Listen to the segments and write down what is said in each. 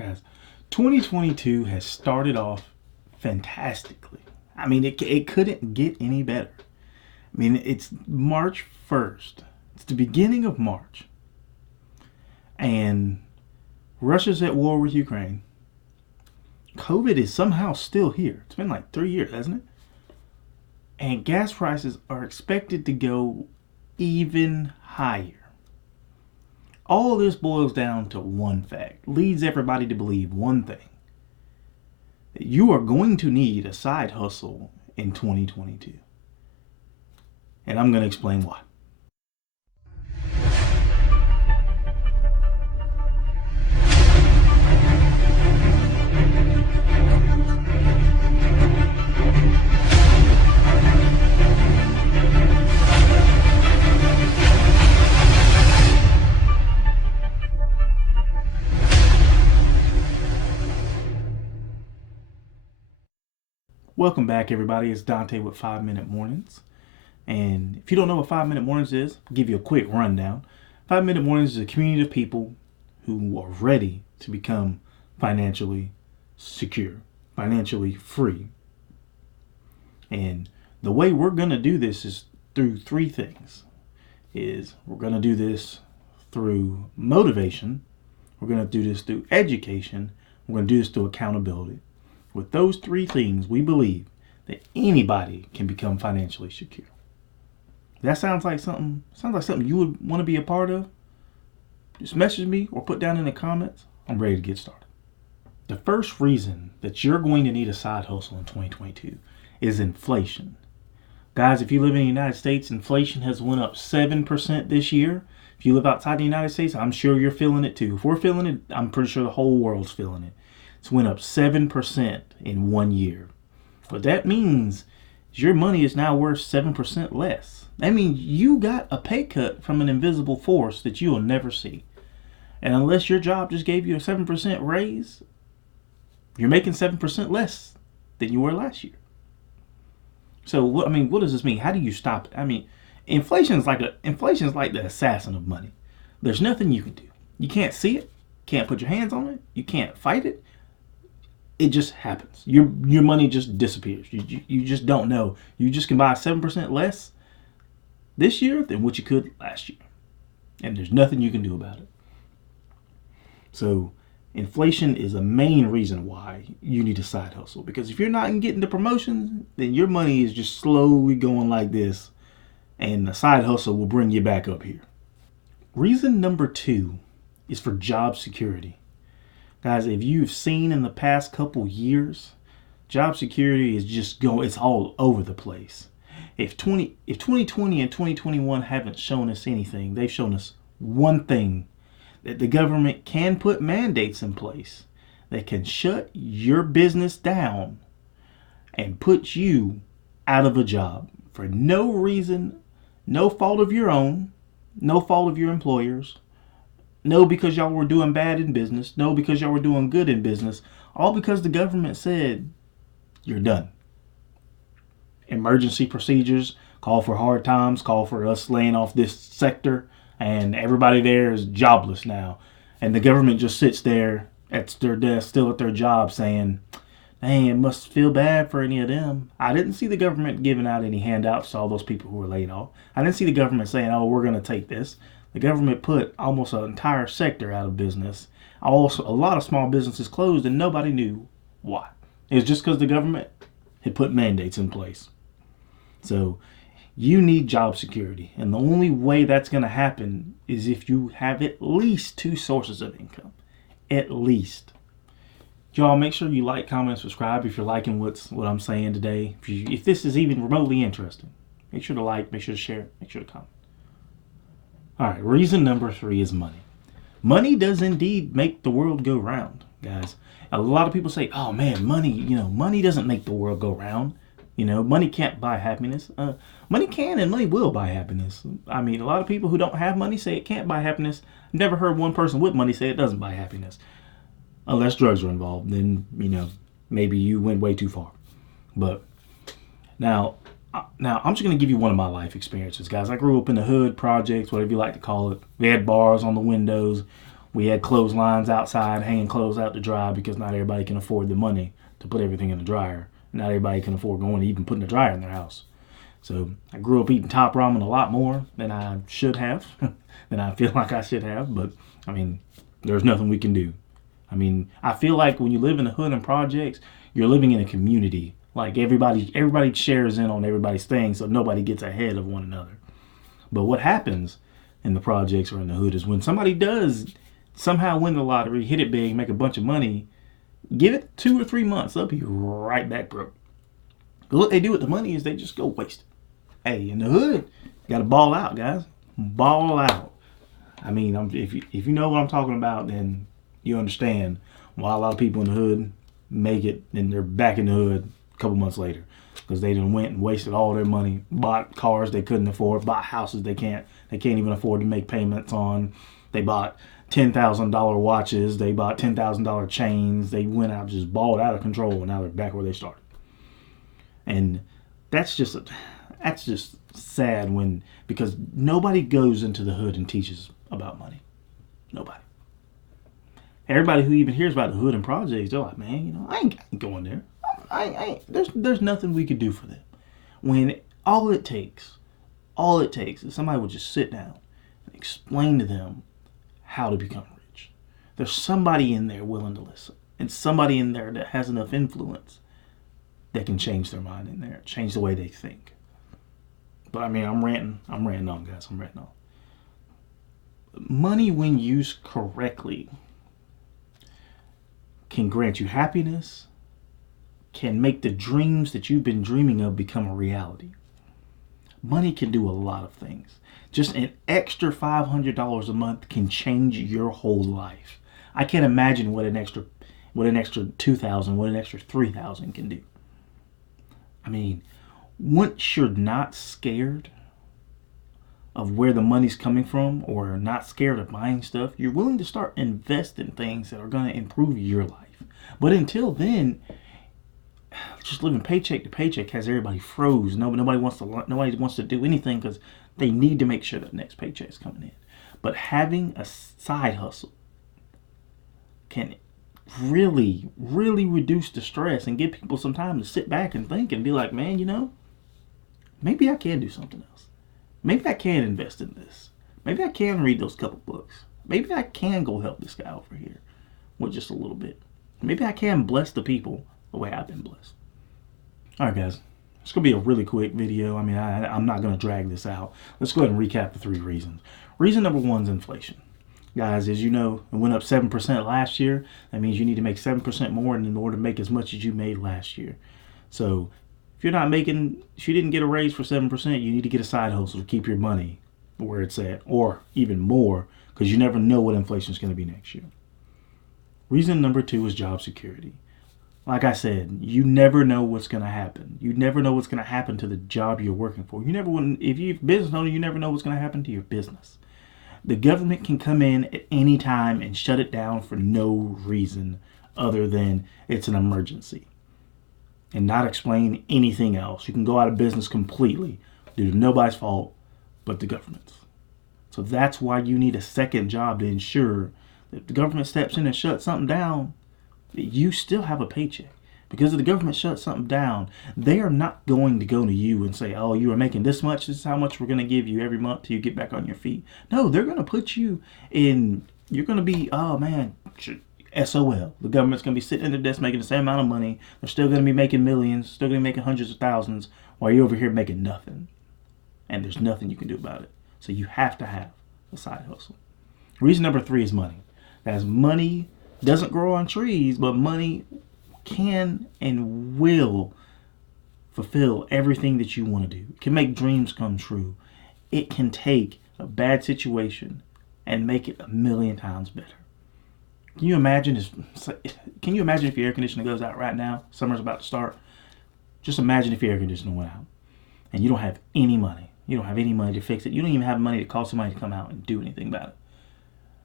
Guys, 2022 has started off fantastically. I mean, it couldn't get any better. I mean, it's March 1st. It's the beginning of March. And Russia's at war with Ukraine. COVID is somehow still here. It's been like 3 years, hasn't it? And gas prices are expected to go even higher. All this boils down to one fact, leads everybody to believe one thing, that you are going to need a side hustle in 2022. And I'm going to explain why. Welcome back, everybody. It's Dante with 5 Minute Mornings. And if you don't know what 5 Minute Mornings is, I'll give you a quick rundown. 5 Minute Mornings is a community of people who are ready to become financially secure, financially free. And the way we're going to do this is through three things. We're going to do this through motivation, we're going to do this through education, we're going to do this through accountability. With those three things, we believe that anybody can become financially secure. That sounds like something you would want to be a part of? Just message me or put down in the comments. I'm ready to get started. The first reason that you're going to need a side hustle in 2022 is inflation. Guys, if you live in the United States, inflation has went up 7% this year. If you live outside the United States, I'm sure you're feeling it too. If we're feeling it, I'm pretty sure the whole world's feeling it. It's went up 7% in 1 year. What that means is your money is now worth 7% less. That means you got a pay cut from an invisible force that you will never see. And unless your job just gave you a 7% raise, you're making 7% less than you were last year. So, what does this mean? How do you stop it? Inflation is like the assassin of money. There's nothing you can do. You can't see it, can't put your hands on it, you can't fight it. It just happens. Your money just disappears. You just don't know. You just can buy 7% less this year than what you could last year. And there's nothing you can do about it. So inflation is a main reason why you need a side hustle. Because if you're not getting the promotions, then your money is just slowly going like this. And the side hustle will bring you back up here. Reason number 2 is for job security. Guys, if you've seen in the past couple years, job security is just it's all over the place. If 2020 and 2021 haven't shown us anything, they've shown us one thing, that the government can put mandates in place that can shut your business down and put you out of a job for no reason, no fault of your own, no fault of your employers. No, because y'all were doing bad in business. No, because y'all were doing good in business. All because the government said, you're done. Emergency procedures, call for hard times, call for us laying off this sector, and everybody there is jobless now. And the government just sits there at their desk, still at their job, saying, dang, it must feel bad for any of them. I didn't see the government giving out any handouts to all those people who were laid off. I didn't see the government saying, oh, we're going to take this. The government put almost an entire sector out of business. Also, a lot of small businesses closed and nobody knew why. It was just because the government had put mandates in place. So you need job security. And the only way that's going to happen is if you have at least 2 sources of income. At least. Y'all, make sure you like, comment, subscribe if you're liking what I'm saying today. If this is even remotely interesting, make sure to like, make sure to share, make sure to comment. All right, reason number 3 is money. Money does indeed make the world go round, guys. A lot of people say, oh man, money doesn't make the world go round. Money can't buy happiness. Money can and money will buy happiness. A lot of people who don't have money say it can't buy happiness. Never heard one person with money say it doesn't buy happiness. Unless drugs are involved, then, maybe you went way too far. But now I'm just going to give you one of my life experiences, guys. I grew up in the hood, projects, whatever you like to call it. We had bars on the windows. We had clotheslines outside, hanging clothes out to dry because not everybody can afford the money to put everything in the dryer. Not everybody can afford going to even putting a dryer in their house. So I grew up eating top ramen a lot more than I should have, than I feel like I should have. But I mean, there's nothing we can do. I mean, I feel like when you live in the hood and projects, you're living in a community. Like everybody shares in on everybody's thing, so nobody gets ahead of one another. But what happens in the projects or in the hood is when somebody does somehow win the lottery, hit it big, make a bunch of money, give it 2 or 3 months, they'll be right back broke. But what they do with the money is they just go waste it. Hey, in the hood, you gotta ball out, guys. Ball out. I mean, if you know what I'm talking about, then you understand why a lot of people in the hood make it and they're back in the hood a couple months later because they done went and wasted all their money, bought cars they couldn't afford, bought houses they can't even afford to make payments on. They bought $10,000 watches, they bought $10,000 chains. They went out just balled out of control, and now they're back where they started. And that's just sad because nobody goes into the hood and teaches about money. Nobody. Everybody who even hears about the hood and projects, they're like, man, I ain't going there. I ain't. There's nothing we could do for them. When all it takes is somebody would just sit down and explain to them how to become rich. There's somebody in there willing to listen, and somebody in there that has enough influence that can change their mind in there, change the way they think. But I mean, I'm ranting on, guys. I'm ranting on. Money, when used correctly, can grant you happiness, can make the dreams that you've been dreaming of become a reality. Money can do a lot of things. Just an extra $500 a month can change your whole life. I can't imagine what an extra $2,000, what an extra $3,000 can do. I mean, once you're not scared of where the money's coming from or not scared of buying stuff, you're willing to start investing things that are going to improve your life. But until then, just living paycheck to paycheck has everybody froze. Nobody wants to do anything because they need to make sure that next paycheck's coming in. But having a side hustle can really, really reduce the stress and give people some time to sit back and think and be like, man, maybe I can do something else. Maybe I can invest in this. Maybe I can read those couple books. Maybe I can go help this guy over here with just a little bit. Maybe I can bless the people the way I've been blessed. All right, guys. It's going to be a really quick video. I mean, I'm not going to drag this out. Let's go ahead and recap the 3 reasons. Reason number 1 is inflation. Guys, as you know, it went up 7% last year. That means you need to make 7% more in order to make as much as you made last year. So if you didn't get a raise for 7%, you need to get a side hustle to keep your money where it's at, or even more, because you never know what inflation is going to be next year. Reason number 2 is job security. Like I said, you never know what's going to happen. You never know what's going to happen to the job you're working for. If you're a business owner, you never know what's going to happen to your business. The government can come in at any time and shut it down for no reason other than it's an emergency and not explain anything else. You can go out of business completely due to nobody's fault but the government's. So that's why you need a second job to ensure that if the government steps in and shuts something down, you still have a paycheck. Because if the government shuts something down, they are not going to go to you and say, oh, you are making this much, this is how much we're going to give you every month till you get back on your feet. No, they're going to put you in, you're going to be, oh man, SOL. The government's going to be sitting at their desk making the same amount of money. They're still going to be making millions, still going to be making hundreds of thousands, while you're over here making nothing. And there's nothing you can do about it. So you have to have a side hustle. Reason number 3 is money. As money doesn't grow on trees, but money can and will fulfill everything that you want to do. It can make dreams come true. It can take a bad situation and make it 1,000,000 times better. Can you imagine if your air conditioner goes out right now? Summer's about to start. Just imagine if your air conditioner went out and you don't have any money. You don't have any money to fix it. You don't even have money to call somebody to come out and do anything about it.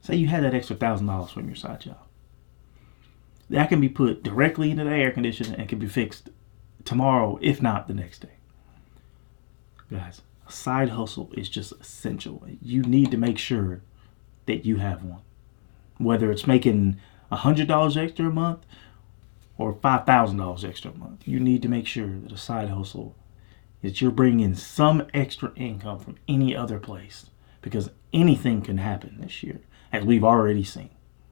Say you had that extra $1,000 from your side job. That can be put directly into the air conditioner and can be fixed tomorrow, if not the next day. Guys, a side hustle is just essential. You need to make sure that you have one. whether it's making $100 extra a month or $5,000 extra a month. You need to make sure that a side hustle is you're bringing some extra income from any other place, because anything can happen this year, as we've already seen.